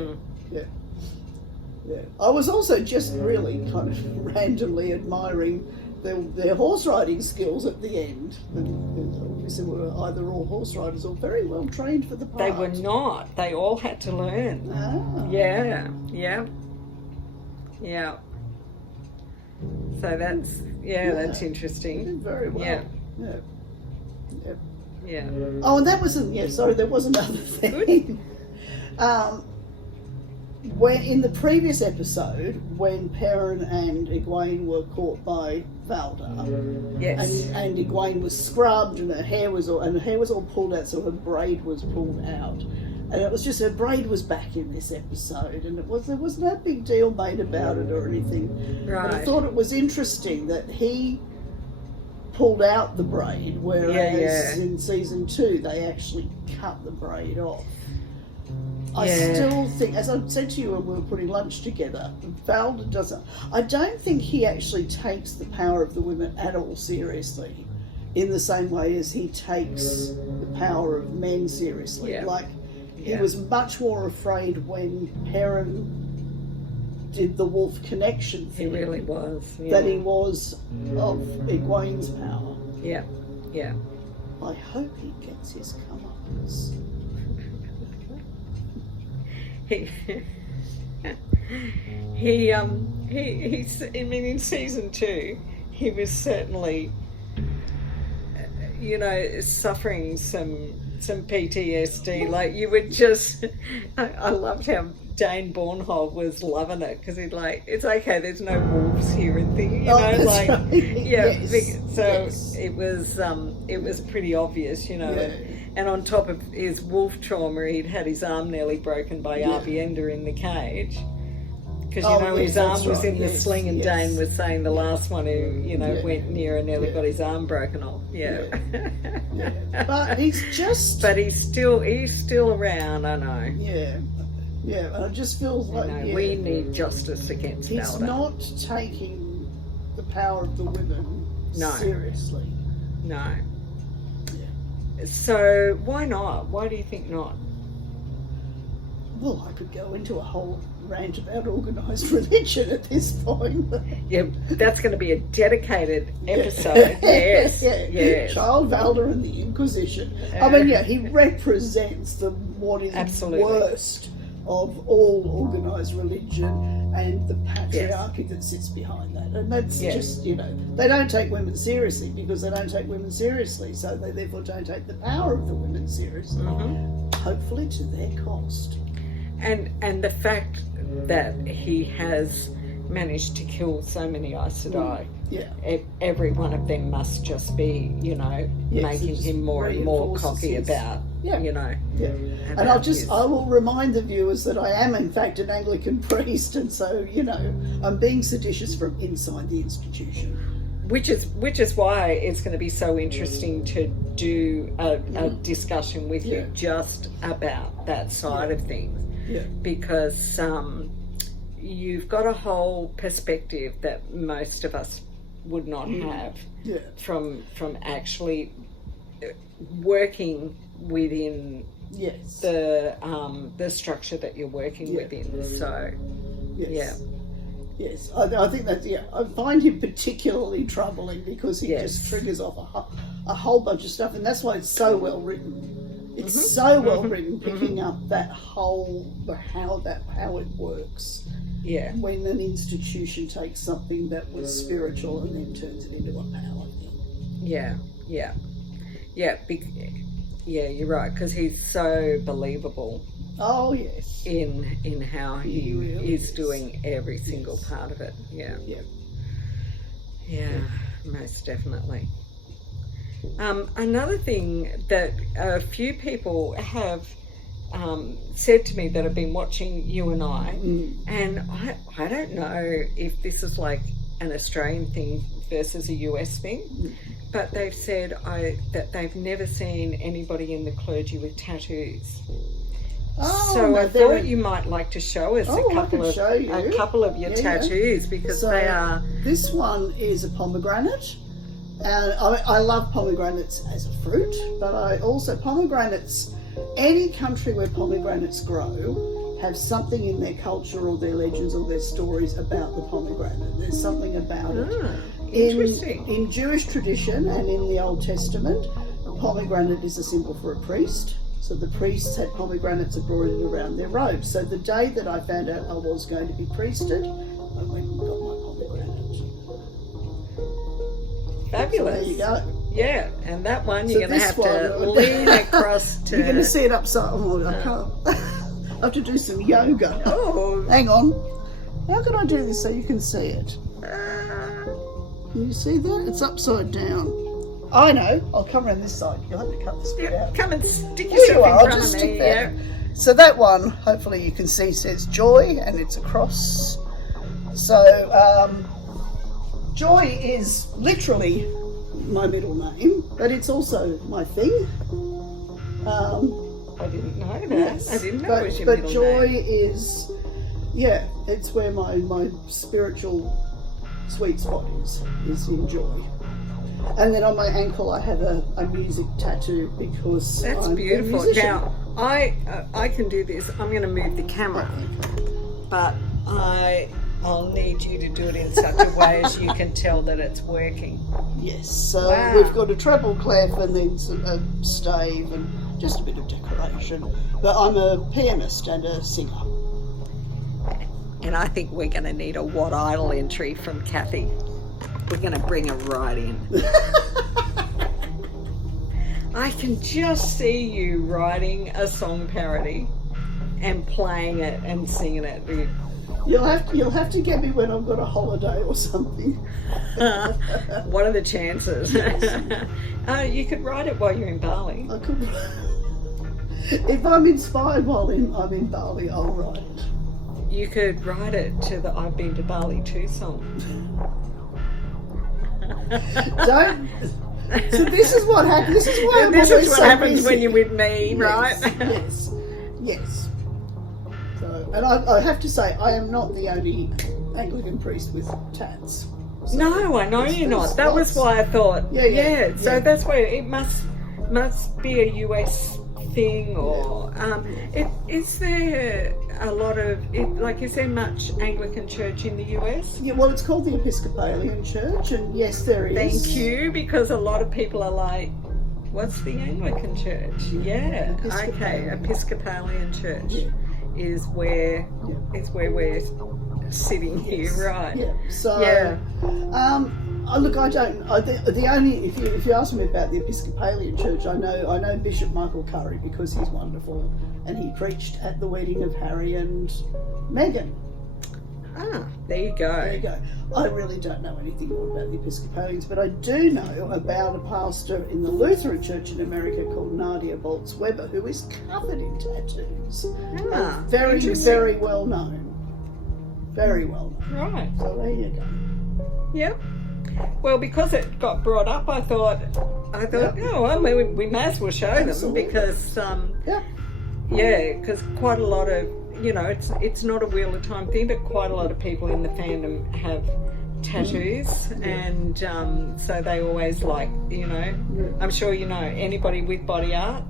I was also just really kind of randomly admiring their horse riding skills at the end. And obviously, were either all horse riders or very well trained for the part. They were not. They all had to learn. Ah. Yeah. So that's They interesting. did very well. Yeah. Yeah. Yeah. Oh, and that wasn't. Yeah, sorry, there was another thing. When in the previous episode, when Perrin and Egwene were caught by Valda, Yes. and Egwene was scrubbed and her hair was all pulled out, so her braid was pulled out, and it was just her braid was back in this episode, and there was no big deal made about it or anything. Right. But I thought it was interesting that he pulled out the braid, whereas in season 2 they actually cut the braid off. I still think, as I said to you when we were putting lunch together, Valda doesn't. I don't think he actually takes the power of the women at all seriously, in the same way as he takes the power of men seriously. Yeah. Like he was much more afraid when Perrin did the wolf connection He thing really was. Yeah. than he was of Egwene's power. Yeah. Yeah. I hope he gets his comeuppance. He's, I mean, in season 2, he was certainly, suffering some PTSD. Like, you would just, I loved how Dane Bornhold was loving it, because he'd like, it's okay, there's no wolves here and things, That's like, right. Yes. so it was pretty obvious, Yeah. And on top of his wolf trauma, he'd had his arm nearly broken by Arbienda in the cage. Because, his arm was in the sling, and Dane was saying the last one who, went near and nearly got his arm broken off. Yeah. But he's just... But he's still around, I know. Yeah. Yeah, and it just feels like... we need justice against He's Valda. not taking the power of the women seriously. No. So, why not? Why do you think not? Well, I could go into a whole rant about organised religion at this point. Yeah, that's going to be a dedicated episode. Yes. Child Valda and the Inquisition. I mean, he represents what is Absolutely. worst of all organised religion and the patriarchy that sits behind that. And that's just, they don't take women seriously because they don't take women seriously, so they therefore don't take the power of the women seriously. Hopefully to their cost. And the fact that he has managed to kill so many Aes Sedai, every one of them must just be, making him more and more cocky about, And I will remind the viewers that I am in fact an Anglican priest, and so, I'm being seditious from inside the institution. Which is why it's going to be so interesting to do a discussion with you just about that side of things. Yeah. Because you've got a whole perspective that most of us would not have from actually working within the structure that you're working within. So Yes, I think that's, I find him particularly troubling because he just triggers off a whole bunch of stuff, and that's why it's so well written. It's so well written, picking up that whole, how it works. Yeah. When an institution takes something that was spiritual and then turns it into a power. Yeah, yeah, yeah. Yeah, you're right, because he's so believable Oh yes. in how he really is is. doing every single part of it. Yeah, Yeah. yeah, most definitely. Another thing that a few people have said to me that have been watching you and I, and I don't know if this is like an Australian thing versus a US thing, but they've said that they've never seen anybody in the clergy with tattoos. Oh, So no, I thought you might like to show us Oh, I a couple can of show you. your Yeah, yeah. tattoos because So, they are. This one is a pomegranate. And I love pomegranates as a fruit, but I also, pomegranates, any country where pomegranates grow, have something in their culture or their legends or their stories about the pomegranate. There's something about it. Interesting. In Jewish tradition and in the Old Testament, pomegranate is a symbol for a priest. So the priests had pomegranates embroidered around their robes. So the day that I found out I was going to be priested, I went and got my pomegranate. Fabulous. So there you go. Yeah, and that one So you're going to this have to one- lean across to. You're going to see it upside. Oh, I can't. I have to do some yoga. Oh, Hang on. How can I do this so you can see it? Can you see that? It's upside down. I know. I'll come around this side. You'll have to cut this bit out. come and stick Here you yourself are. in I'll front just of stick me. that. So that one, hopefully you can see, says joy, and it's a cross. So joy is literally my middle name, but it's also my thing. I didn't know that. Yes, I didn't know but, it was your but middle joy name. is, yeah, it's where my spiritual sweet spot is in joy. And then on my ankle I have a music tattoo because That's I'm a beautiful. musician. Now, I can do this. I'm going to move the camera, but I'll need you to do it in such a way as you can tell that it's working. Yes, so Wow. we've got a treble clef and then a stave and just a bit of decoration. But I'm a pianist and a singer. And I think we're going to need a What Idol entry from Kathy. We're going to bring her right in. I can just see you writing a song parody and playing it and singing it. You'll have to get me when I've got a holiday or something. What are the chances? You could write it while you're in Bali. I could. If I'm inspired while I'm in Bali, I'll write it. You could write it to the I've Been to Bali 2 song. Don't. So this is what happens. This is why I'm This always is what so happens busy. when you're with me, Yes, right? Yes. Yes. So, and I have to say, I am not the only Anglican priest with tats. So No, I know there's- you're not. there's That was lots. why I thought, Yeah. so that's where it must be a US thing, or is there a lot of is there much Anglican church in the US? Yeah, well, it's called the Episcopalian Church, and yes, there is. Thank you, because a lot of people are like, what's the Anglican church? Yeah, okay, Episcopalian church Yeah. is where we're sitting here, right? Yeah. So, Yeah. look, I don't. The only if you ask me about the Episcopalian Church, I know Bishop Michael Curry because he's wonderful, and he preached at the wedding of Harry and Meghan. Ah, there you go. There you go. I really don't know anything more about the Episcopalians, but I do know about a pastor in the Lutheran Church in America called Nadia Boltz-Weber, who is covered in tattoos. Ah, And very, interesting. very well known. Very well known. Right. So there you go. Yep. Well, because it got brought up, I thought, oh, well, we may as well show Absolutely. them because, Yeah. because quite a lot of, it's not a Wheel of Time thing, but quite a lot of people in the fandom have tattoos, and so they always like, I'm sure anybody with body art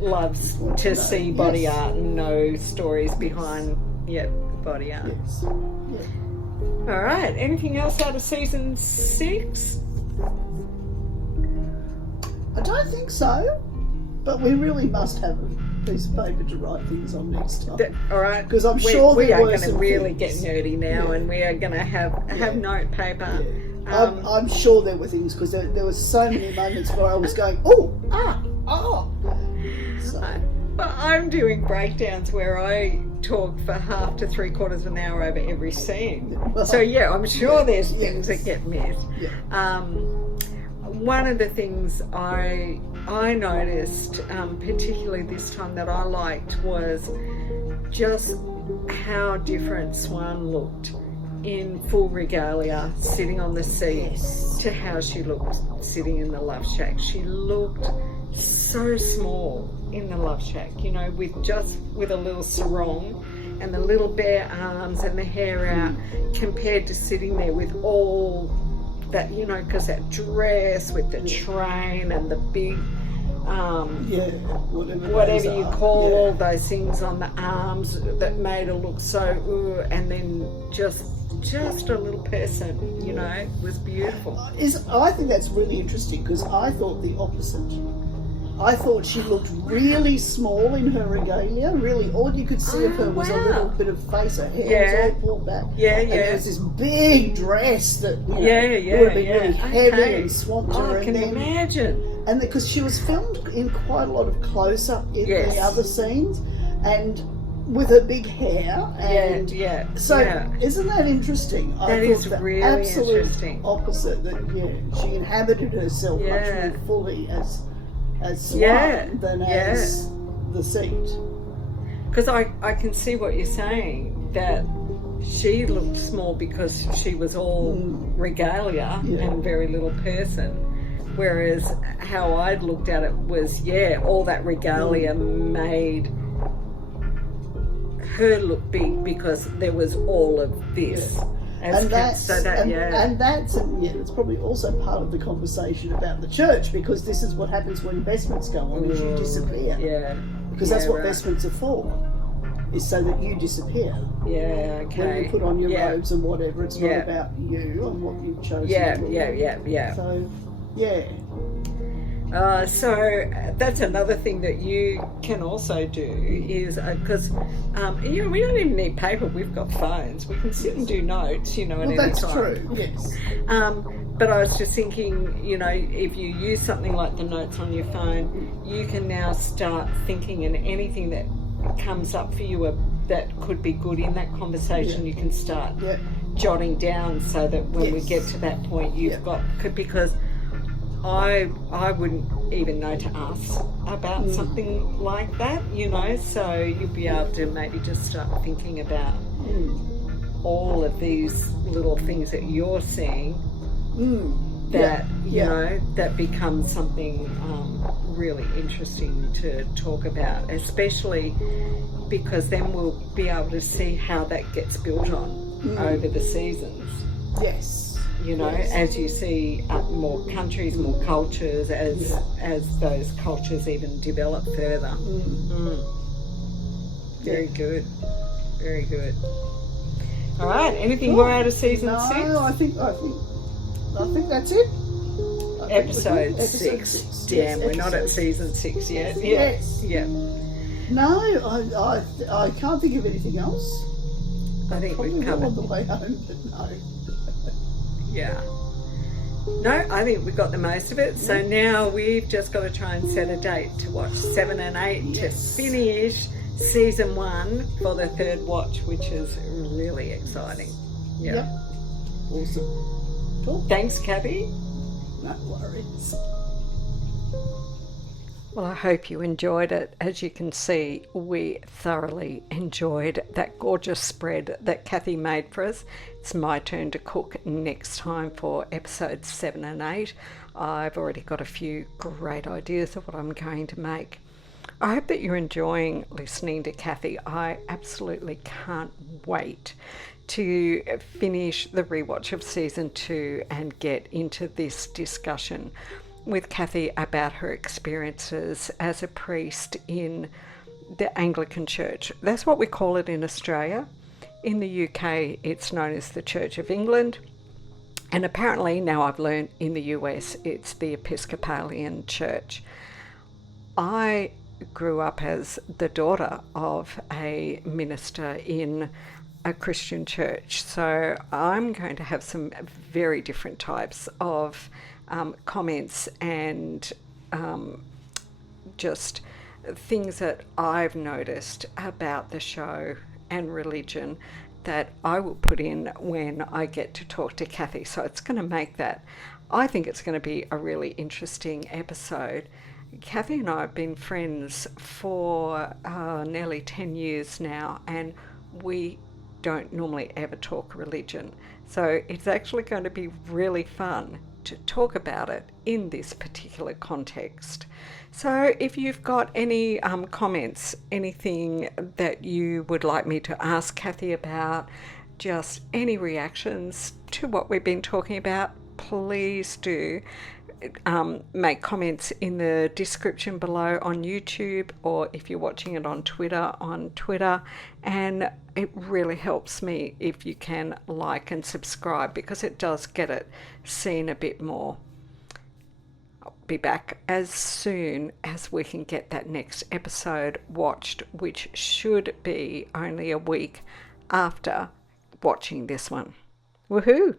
loves to see body Yes. art and know stories behind, body art. Yes. Yeah. All right. Anything else out of season 6? I don't think so, but we really must have a piece of paper to write things on next time. All right. 'Cause I'm sure we there are were going to some really things. get nerdy now, Yeah. and we are going to have note paper I'm sure there were things, because there were so many moments where I was going, oh. So, But I'm doing breakdowns where I talk for half to 3/4 of an hour over every scene. Well, So yeah, I'm sure there's yes. things that get missed. yeah. One of the things I noticed, particularly this time, that I liked was just how different Swan looked in full regalia, sitting on the seat, Yes. to how she looked sitting in the love shack. She looked so small in the love shack, you know, with a little sarong and the little bare arms and the hair out, compared to sitting there with all that, you know, because that dress with the train and the big whatever you call all those things on the arms that made her look so and then just a little person, you know. It was beautiful. I think that's really interesting, because I thought the opposite. I thought she looked really small in her regalia. Really, all you could see of her was a little bit of face. Her hair was all pulled back. And there was this big dress that would have been really heavy and swamped her. I can imagine. And because she was filmed in quite a lot of close-up in the other scenes, and with her big hair. And so isn't that interesting? That is really absolute interesting. Opposite, that she inhabited herself much more fully as Swan than as the seat. Because I can see what you're saying, that she looked small because she was all regalia and very little person, whereas how I'd looked at it was all that regalia made her look big because there was all of this. And that's it's probably also part of the conversation about the church, because this is what happens when vestments go on, is you disappear. Because that's what vestments are for, is so that you disappear. When you put on your robes and whatever, it's not about you and what you've chosen to do. So, so that's another thing that you can also do is, because we don't even need paper, we've got phones, we can sit and do notes, at any that's time. True, yes. But I was just thinking, if you use something like the notes on your phone, you can now start thinking, and anything that comes up for you that could be good in that conversation, you can start jotting down, so that when we get to that point, you've got, because I wouldn't even know to ask about something like that, so you'll be able to maybe just start thinking about all of these little things that you're seeing that, that become something really interesting to talk about, especially because then we'll be able to see how that gets built on over the seasons. Yes. As you see more countries, more cultures, as those cultures even develop further. Very good. Very good. All right. Anything more out of season 6? No, I think that's it. Episode 6. Damn, we're not at season 6 yet. Yes. Yeah. No, I can't think of anything else. I think Probably we've covered. on the way home, but no. Yeah. No, I think we got the most of it. So now we've just got to try and set a date to watch 7 and 8 to finish season 1 for the 3rd watch, which is really exciting. Yep. Awesome. Cool. Thanks, Kathy. No worries. Well, I hope you enjoyed it. As you can see, we thoroughly enjoyed that gorgeous spread that Kathy made for us. It's my turn to cook next time for episodes 7 and 8. I've already got a few great ideas of what I'm going to make. I hope that you're enjoying listening to Kathy. I absolutely can't wait to finish the rewatch of season 2 and get into this discussion with Kathy about her experiences as a priest in the Anglican Church. That's what we call it in Australia. In the UK, it's known as the Church of England. And apparently, now I've learned, in the US, it's the Episcopalian Church. I grew up as the daughter of a minister in a Christian church. So I'm going to have some very different types of comments and just things that I've noticed about the show and religion that I will put in when I get to talk to Kathy. So it's going to make that, I think it's going to be a really interesting episode. Kathy and I have been friends for nearly 10 years now, and we don't normally ever talk religion. So it's actually going to be really fun to talk about it in this particular context. So if you've got any comments, anything that you would like me to ask Kathy about, just any reactions to what we've been talking about, please do make comments in the description below on YouTube, or if you're watching it on Twitter, and it really helps me if you can like and subscribe, because it does get it seen a bit more. I'll be back as soon as we can get that next episode watched, which should be only a week after watching this one. Woohoo!